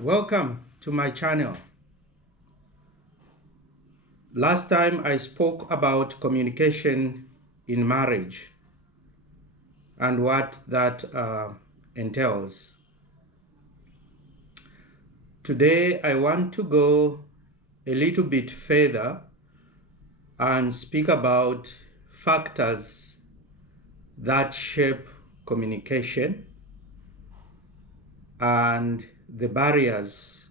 Welcome to my channel. Last time I spoke about communication in marriage and what that entails. Today I want to go a little bit further and speak about factors that shape communication and the barriers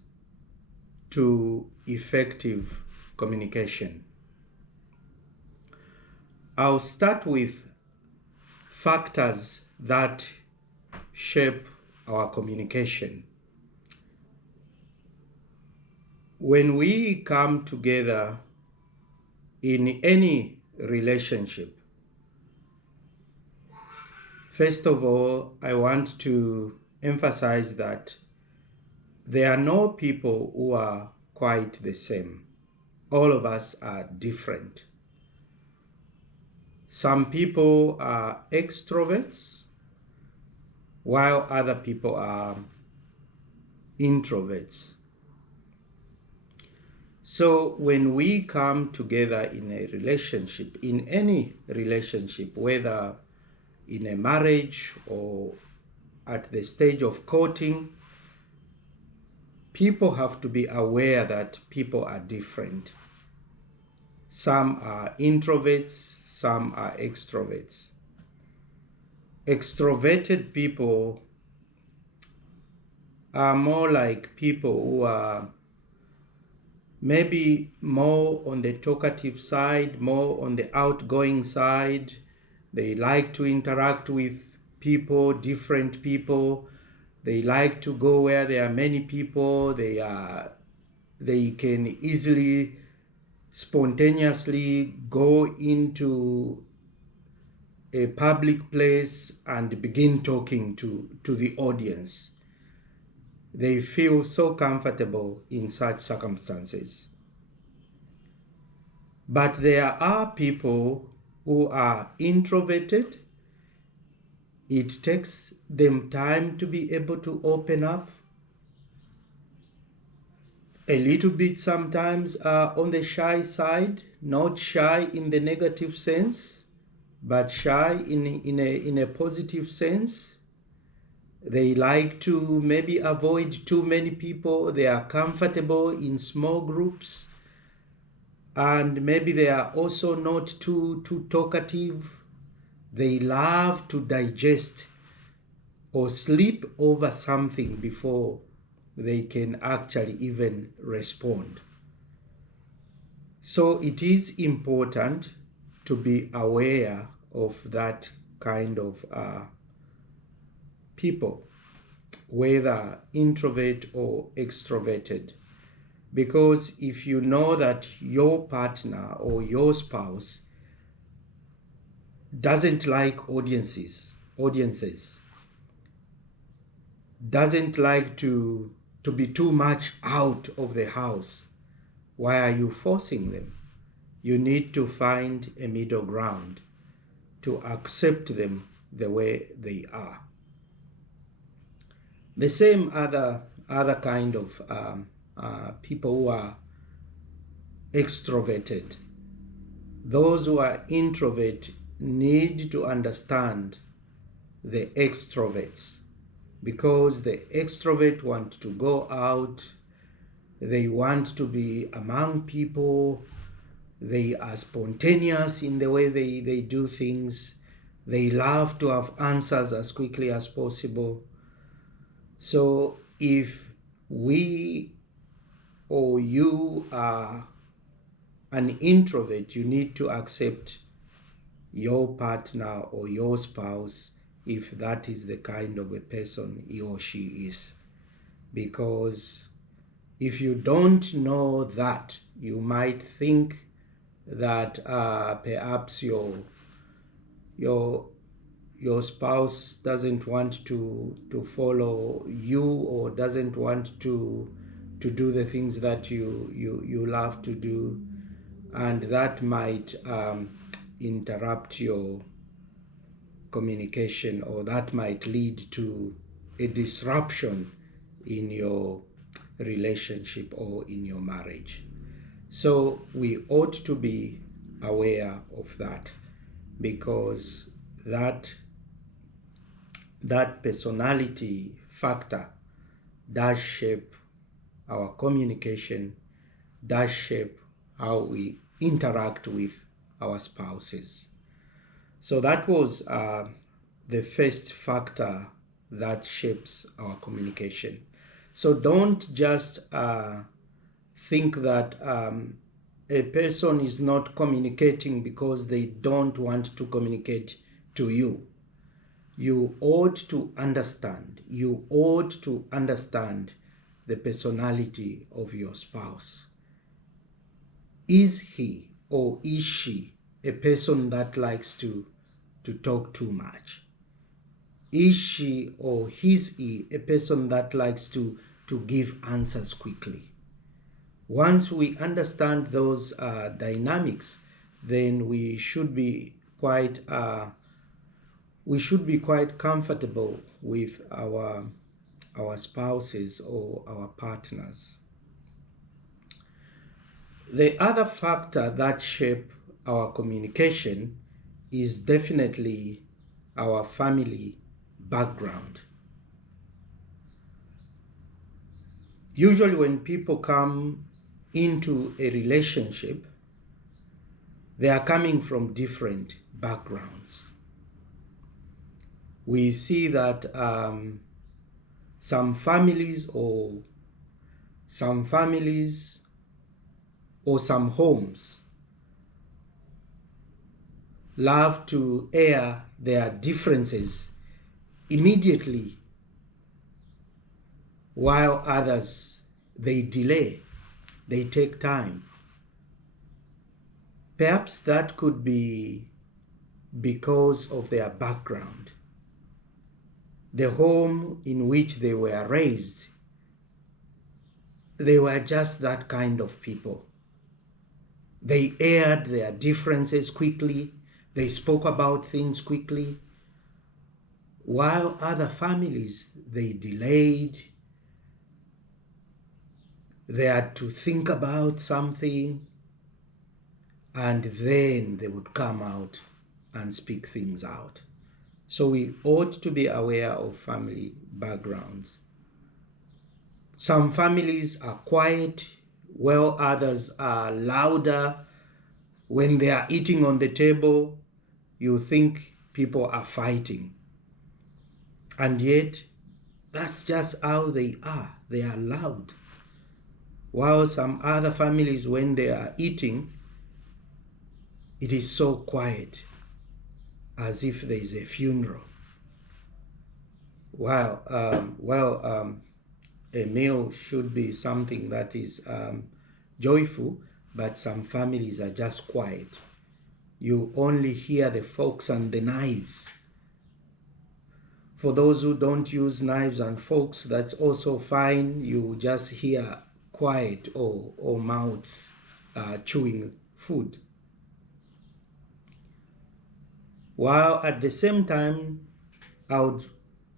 to effective communication. I'll start with factors that shape our communication. When we come together in any relationship, first of all, I want to emphasize that there are no people who are quite the same. All of us are different. Some people are extroverts, while other people are introverts. So when we come together in a relationship, in any relationship, whether in a marriage or at the stage of courting, people have to be aware that people are different. Some are introverts, some are extroverts. Extroverted people are more like people who are maybe more on the talkative side, more on the outgoing side. They like to interact with people, different people. They like to go where there are many people. They can easily, spontaneously go into a public place and begin talking to the audience. They feel so comfortable in such circumstances. But there are people who are introverted. It takes them time to be able to open up. A little bit sometimes on the shy side, not shy in the negative sense, but shy in a positive sense. They like to maybe avoid too many people. They are comfortable in small groups. And maybe they are also not too talkative. They love to digest or sleep over something before they can actually even respond. So it is important to be aware of that kind of people, whether introvert or extroverted. Because if you know that your partner or your spouse doesn't like audiences, doesn't like to be too much out of the house, why are you forcing them? You need to find a middle ground to accept them the way they are. The same other kind of people who are extroverted. Those who are introvert need to understand the extroverts, because the extrovert want to go out, they want to be among people, they are spontaneous in the way they do things, they love to have answers as quickly as possible. So if we or you are an introvert, you need to accept your partner or your spouse if that is the kind of a person he or she is. Because if you don't know that, you might think that perhaps your spouse doesn't want to follow you, or doesn't want to do the things that you love to do, and that might interrupt your communication, or that might lead to a disruption in your relationship or in your marriage. So we ought to be aware of that, because that personality factor does shape our communication, does shape how we interact with our spouses. So that was the first factor that shapes our communication. So don't just think that a person is not communicating because they don't want to communicate to you. You ought to understand. You ought to understand the personality of your spouse. Is he or is she a person that likes to talk too much? Is she or is he a person that likes to give answers quickly? Once we understand those dynamics, then we should be quite comfortable with our spouses or our partners. The other factor that shape our communication is definitely our family background. Usually when people come into a relationship, they are coming from different backgrounds. We see that some families or some homes love to air their differences immediately, while others, they delay, they take time. Perhaps that could be because of their background, the home in which they were raised. They were just that kind of people. They aired their differences quickly. They spoke about things quickly. While other families, they delayed. They had to think about something, and then they would come out and speak things out. So we ought to be aware of family backgrounds. Some families are quiet, while others are louder. When they are eating on the table, you think people are fighting. And yet, that's just how they are. They are loud. While some other families, when they are eating, it is so quiet, as if there is a funeral. A meal should be something that is joyful, but some families are just quiet. You only hear the forks and the knives. For those who don't use knives and forks, that's also fine. You just hear quiet or mouths chewing food. While at the same time, I would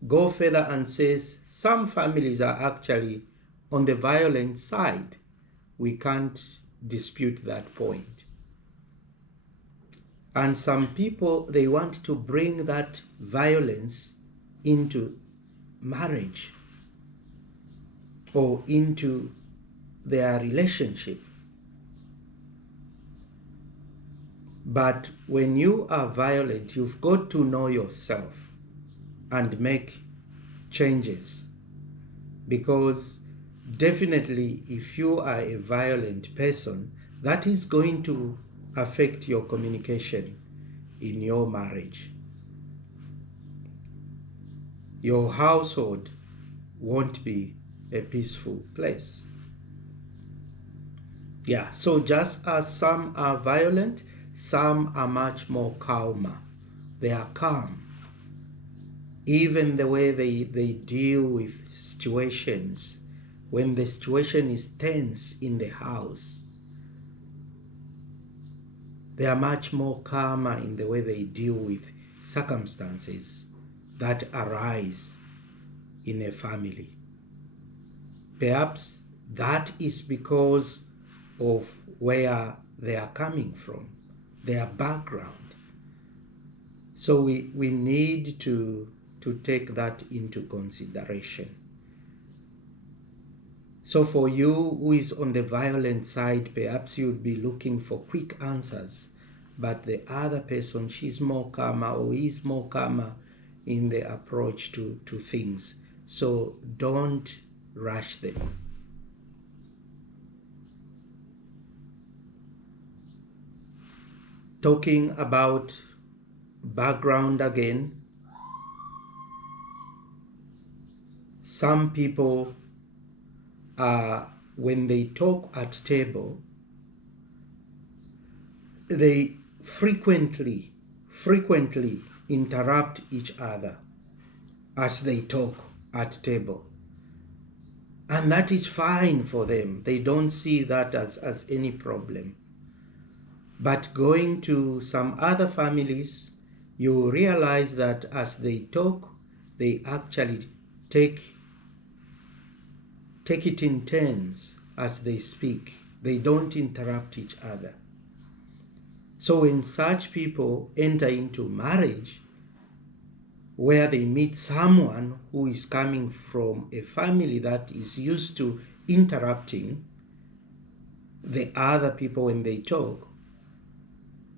go further and say some families are actually on the violent side. We can't dispute that point. And some people, they want to bring that violence into marriage or into their relationship. But when you are violent, you've got to know yourself and make changes. Because definitely, if you are a violent person, that is going to affect your communication in your marriage. Your household won't be a peaceful place. Yeah, so just as some are violent, some are much more calmer. They are calm. Even the way they deal with situations, when the situation is tense in the house, they are much more calmer in the way they deal with circumstances that arise in a family. Perhaps that is because of where they are coming from, their background. So we need to take that into consideration. So for you who is on the violent side, perhaps you'd be looking for quick answers, but the other person, she's more calmer or is more calmer in the approach to things. So don't rush them. Talking about background again, some people, when they talk at table, they frequently interrupt each other as they talk at table. And that is fine for them. They don't see that as any problem. But going to some other families, you realize that as they talk, they actually take it in turns as they speak. They don't interrupt each other. So when such people enter into marriage, where they meet someone who is coming from a family that is used to interrupting the other people when they talk,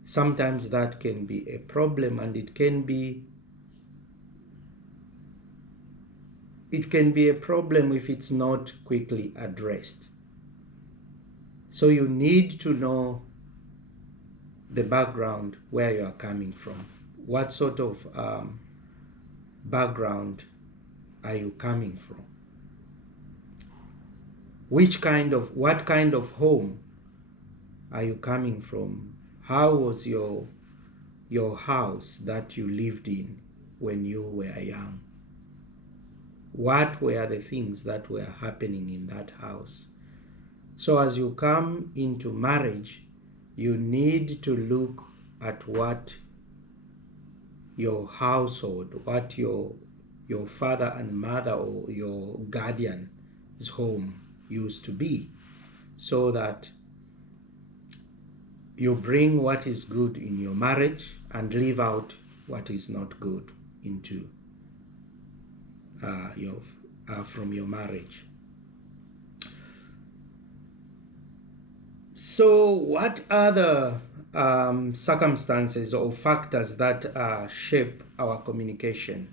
sometimes that can be a problem, and it can be a problem if it's not quickly addressed. So you need to know the background where you are coming from. What sort of background are you coming from? What kind of home are you coming from? How was your house that you lived in when you were young? What were the things that were happening in that house? So as you come into marriage, you need to look at what your household, what your father and mother or your guardian's home used to be, so that you bring what is good in your marriage and leave out what is not good into from your marriage. So what are the circumstances or factors that shape our communication?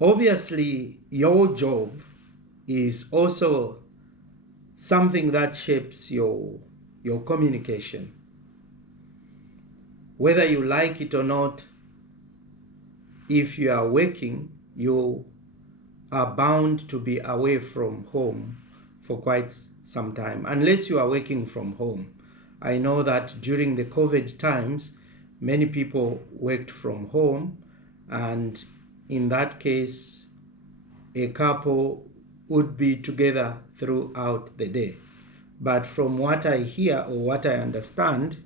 Obviously, your job is also something that shapes your communication. Whether you like it or not, if you are working, you are bound to be away from home for quite some time, unless you are working from home. I know that during the COVID times, many people worked from home, and in that case, a couple would be together throughout the day. But from what I hear or what I understand,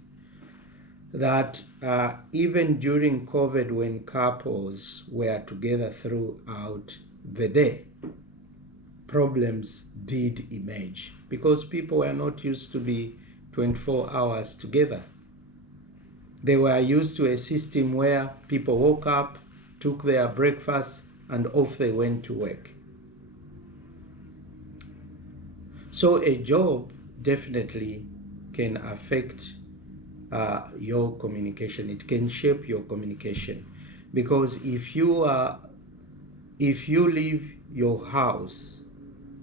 that even during COVID, when couples were together throughout the day, problems did emerge because people were not used to be 24 hours together. They were used to a system where people woke up, took their breakfast, and off they went to work. So a job definitely can affect your communication. It can shape your communication, because if you leave your house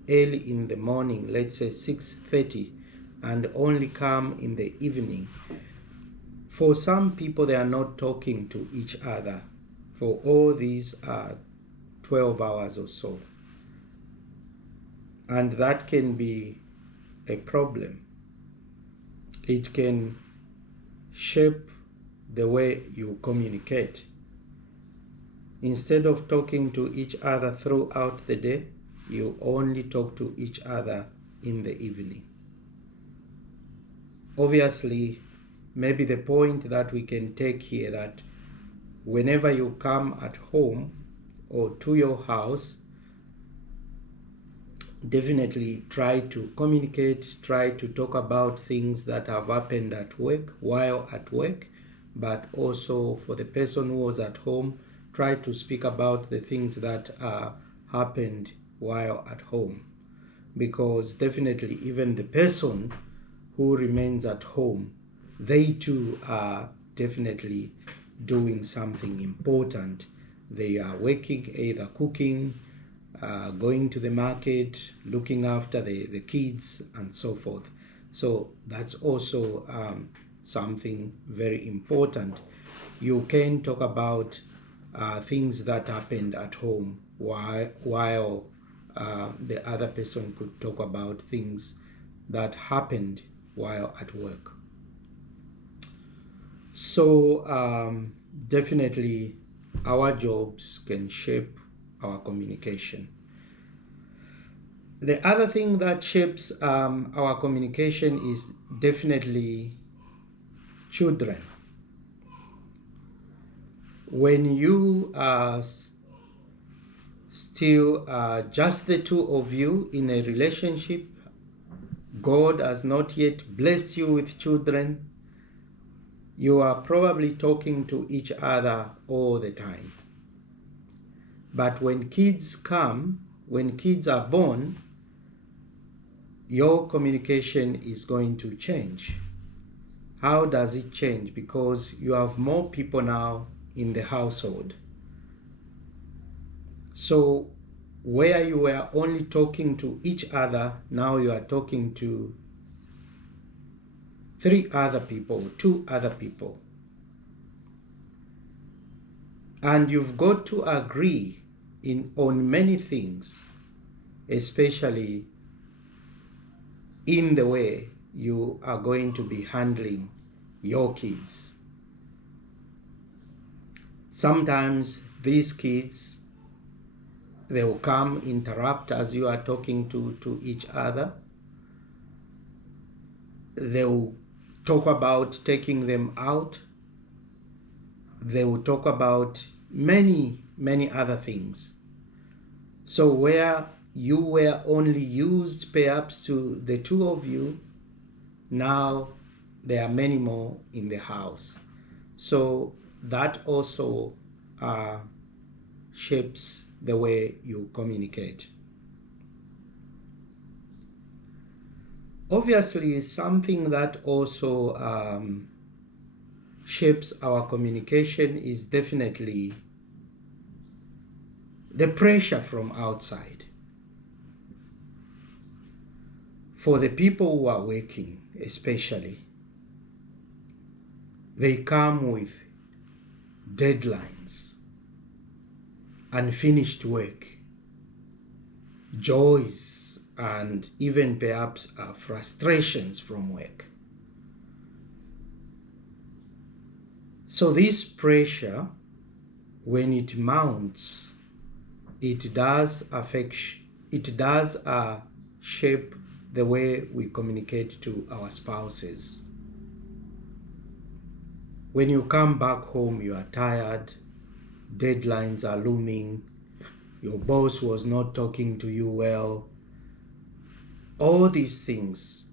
early in the morning, let's say 6:30, and only come in the evening, for some people they are not talking to each other for all these 12 hours or so, and that can be a problem. It can shape the way you communicate. Instead of talking to each other throughout the day, you only talk to each other in the evening. Obviously, maybe the point that we can take here, that whenever you come at home or to your house, definitely try to communicate, try to talk about things that have happened at work while at work, but also for the person who was at home, try to speak about the things that happened while at home, because definitely even the person who remains at home, they too are definitely doing something important. They are working, either cooking, going to the market, looking after the kids, and so forth. So that's also something very important. You can talk about things that happened at home while the other person could talk about things that happened while at work. So definitely our jobs can shape our communication. The other thing that shapes our communication is definitely children. When you are still just the two of you in a relationship, God has not yet blessed you with children, you are probably talking to each other all the time. But when kids come, when kids are born, your communication is going to change. How does it change? Because you have more people now in the household. So where you were only talking to each other, now you are talking to 3 other people, 2 other people. And you've got to agree on many things, especially in the way you are going to be handling your kids. Sometimes these kids, they will come interrupt as you are talking to each other. They will talk about taking them out. They will talk about many other things. So where you were only used perhaps to the 2 of you, now there are many more in the house. So that also shapes the way you communicate. Obviously, something that also shapes our communication is definitely the pressure from outside. For the people who are working, especially, they come with deadlines, unfinished work, joys, and even perhaps frustrations from work. So this pressure, when it mounts, it does shape the way we communicate to our spouses. When you come back home, you are tired, deadlines are looming, your boss was not talking to you well. All these things,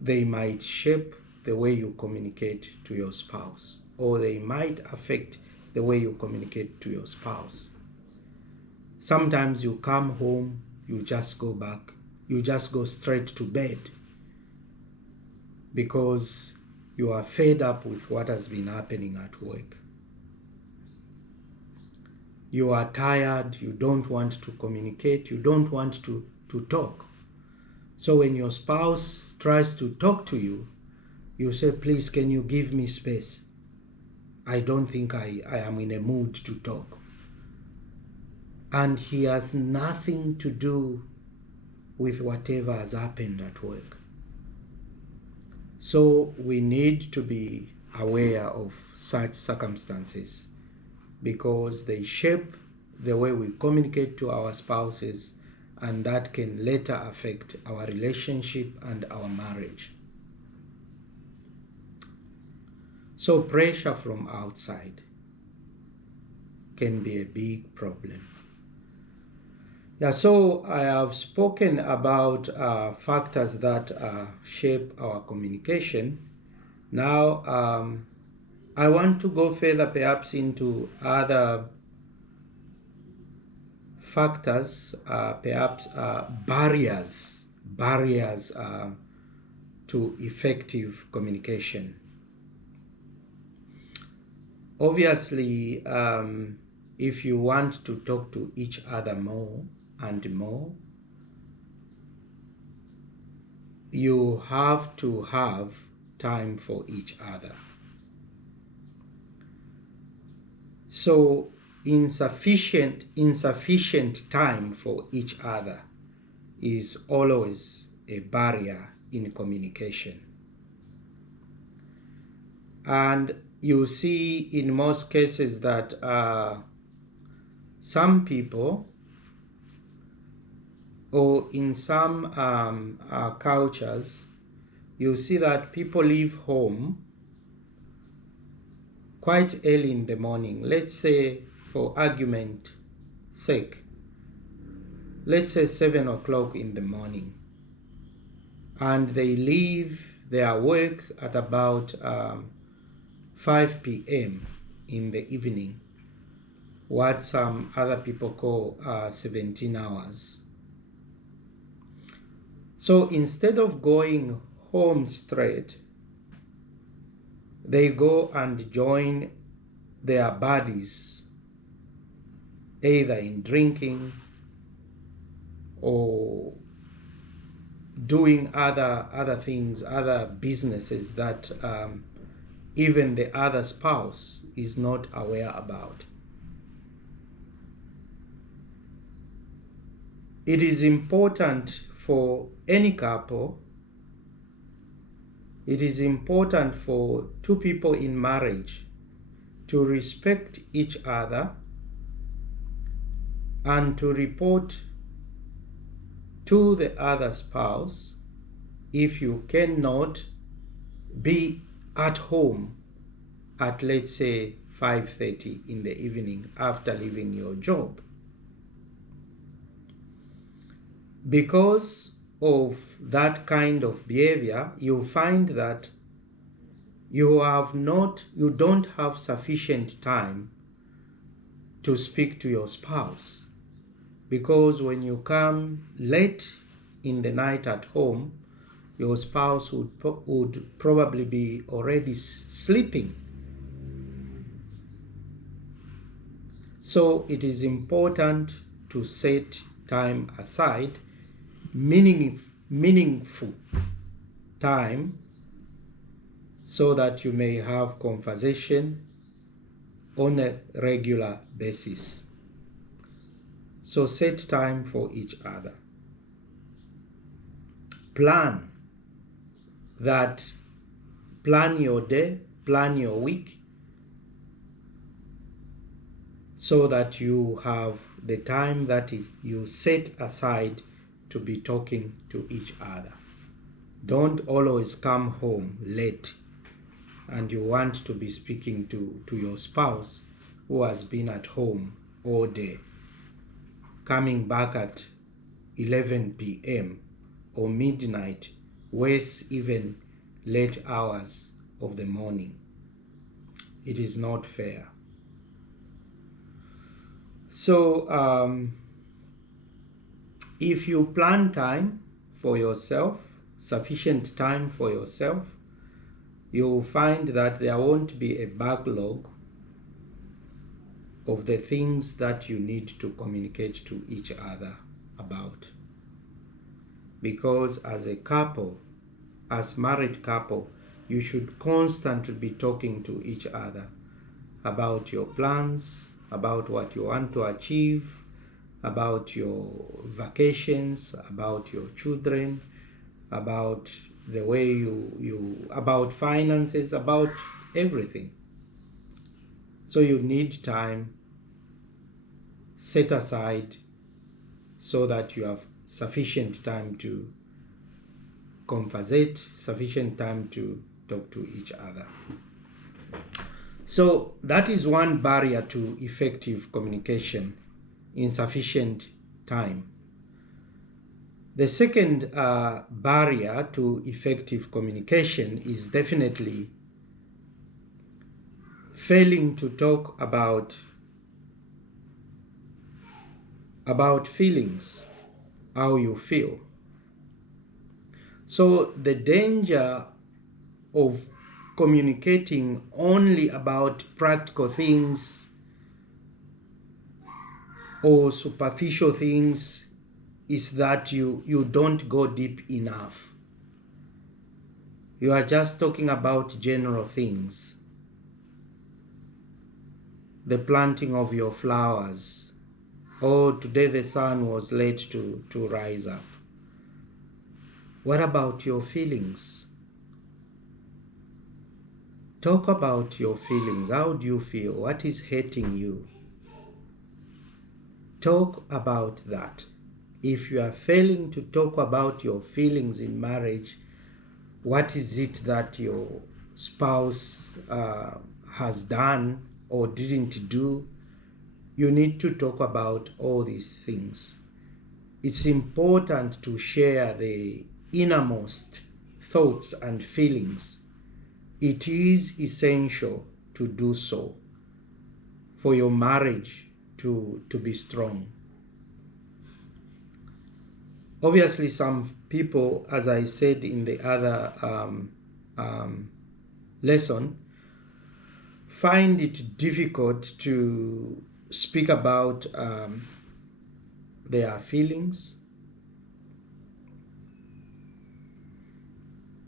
they might shape the way you communicate to your spouse, or they might affect the way you communicate to your spouse. Sometimes you come home, you just go straight to bed because you are fed up with what has been happening at work. You are tired, you don't want to communicate, you don't want to talk. So when your spouse tries to talk to you, you say, please, can you give me space? I don't think I am in a mood to talk. And he has nothing to do with whatever has happened at work. So we need to be aware of such circumstances because they shape the way we communicate to our spouses, and that can later affect our relationship and our marriage. So pressure from outside can be a big problem. Yeah, so I have spoken about factors that shape our communication. Now, I want to go further perhaps into other factors, perhaps barriers to effective communication. Obviously, if you want to talk to each other more and more, you have to have time for each other. So insufficient time for each other is always a barrier in communication. And you see in most cases that some people, or in some cultures, you see that people leave home quite early in the morning. Let's say, for argument's sake, let's say 7 o'clock in the morning, and they leave their work at about 5 p.m. in the evening, what some other people call 17 hours. So instead of going home straight, they go and join their buddies, either in drinking or doing other things, other businesses that even the other spouse is not aware about. It is important for any couple, it is important for two people in marriage to respect each other and to report to the other spouse if you cannot be at home at, let's say, 5:30 in the evening after leaving your job. Because of that kind of behavior, you find that you don't have sufficient time to speak to your spouse. Because when you come late in the night at home, your spouse would probably be already sleeping. So it is important to set time aside, meaningful time, so that you may have conversation on a regular basis. So set time for each other. Plan your day, plan your week, so that you have the time that you set aside to be talking to each other. Don't always come home late and you want to be speaking to your spouse who has been at home all day, coming back at 11 p.m. or midnight, worse, even late hours of the morning. It is not fair. So if you plan time for yourself, sufficient time for yourself, you'll find that there won't be a backlog of the things that you need to communicate to each other about. Because as a couple, as married couple, you should constantly be talking to each other about your plans, about what you want to achieve, about your vacations, about your children, about the way about finances, about everything. So you need time set aside so that you have sufficient time to conversate, sufficient time to talk to each other. So that is one barrier to effective communication, insufficient time. The second barrier to effective communication is definitely failing to talk about feelings, how you feel. So the danger of communicating only about practical things or superficial things is that you don't go deep enough. You are just talking about general things. The planting of your flowers. Oh, today the sun was late to rise up. What about your feelings? Talk about your feelings. How do you feel? What is hurting you? Talk about that. If you are failing to talk about your feelings in marriage, what is it that your spouse has done or didn't do? You need to talk about all these things. It's important to share the innermost thoughts and feelings. It is essential to do so for your marriage to be strong. Obviously, some people, as I said in the other lesson, find it difficult to speak about their feelings.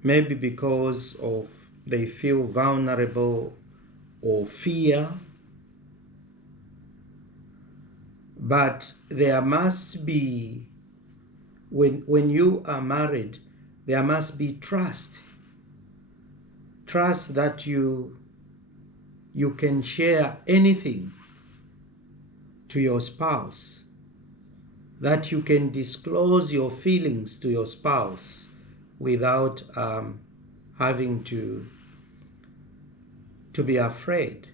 Maybe because of they feel vulnerable or fear. But there must be, when you are married, there must be trust. Trust that you can share anything to your spouse, that you can disclose your feelings to your spouse without having to be afraid.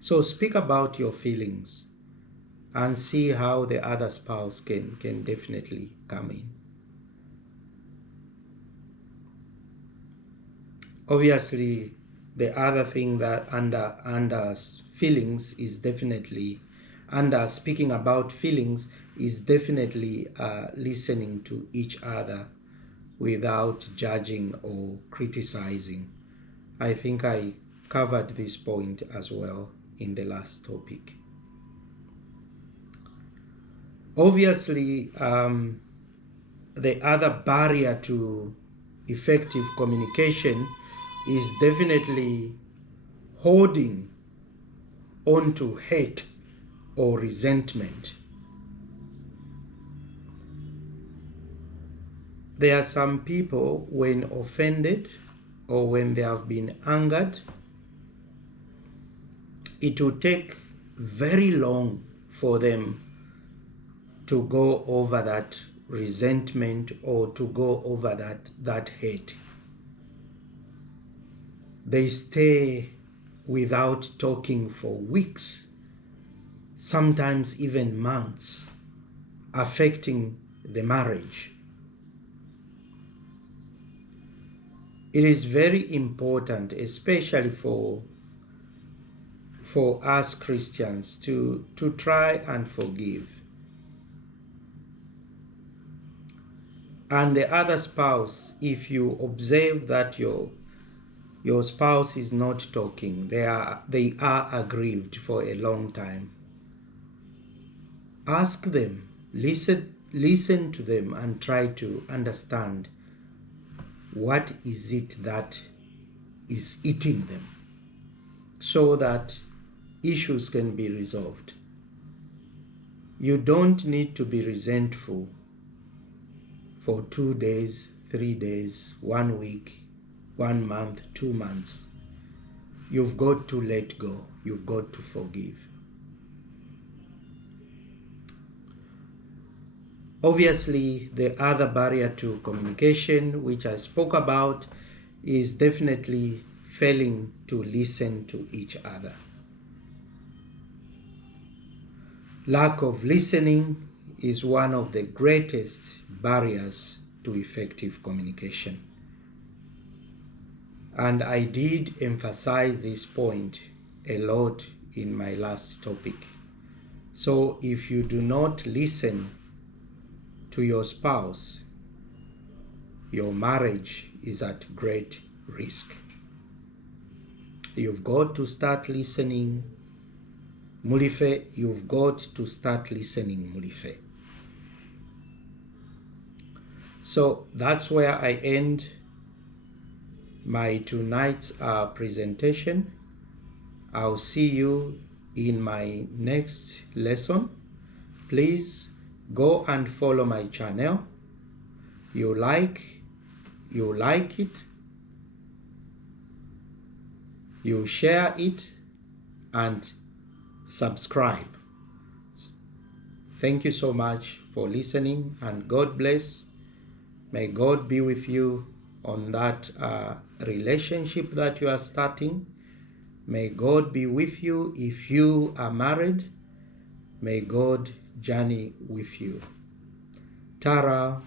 So speak about your feelings and see how the other spouse can definitely come in. Obviously, the other thing that under feelings is definitely, under speaking about feelings, is definitely listening to each other without judging or criticizing. I think I covered this point as well in the last topic. Obviously, the other barrier to effective communication is definitely holding on to hate or resentment. There are some people, when offended or when they have been angered, it will take very long for them to go over that resentment or to go over that hate. They stay without talking for weeks, sometimes even months, affecting the marriage. It is very important, especially for us Christians, to try and forgive. And the other spouse, if you observe that your spouse is not talking, they are aggrieved for a long time, ask them, listen to them and try to understand what is it that is eating them, so that issues can be resolved. You don't need to be resentful for 2 days, 3 days, 1 week, 1 month, 2 months. You've got to let go. You've got to forgive. Obviously, the other barrier to communication, which I spoke about, is definitely failing to listen to each other. Lack of listening is one of the greatest barriers to effective communication. And I did emphasize this point a lot in my last topic. So if you do not listen to your spouse, your marriage is at great risk. You've got to start listening. Mulife, you've got to start listening, Mulife. So that's where I end my tonight's presentation. I'll see you in my next lesson. Please go and follow my channel. You like it, you share it, and subscribe. Thank you so much for listening, and God bless. May God be with you on that relationship that you are starting. May God be with you if you are married. May God journey with you. Tara.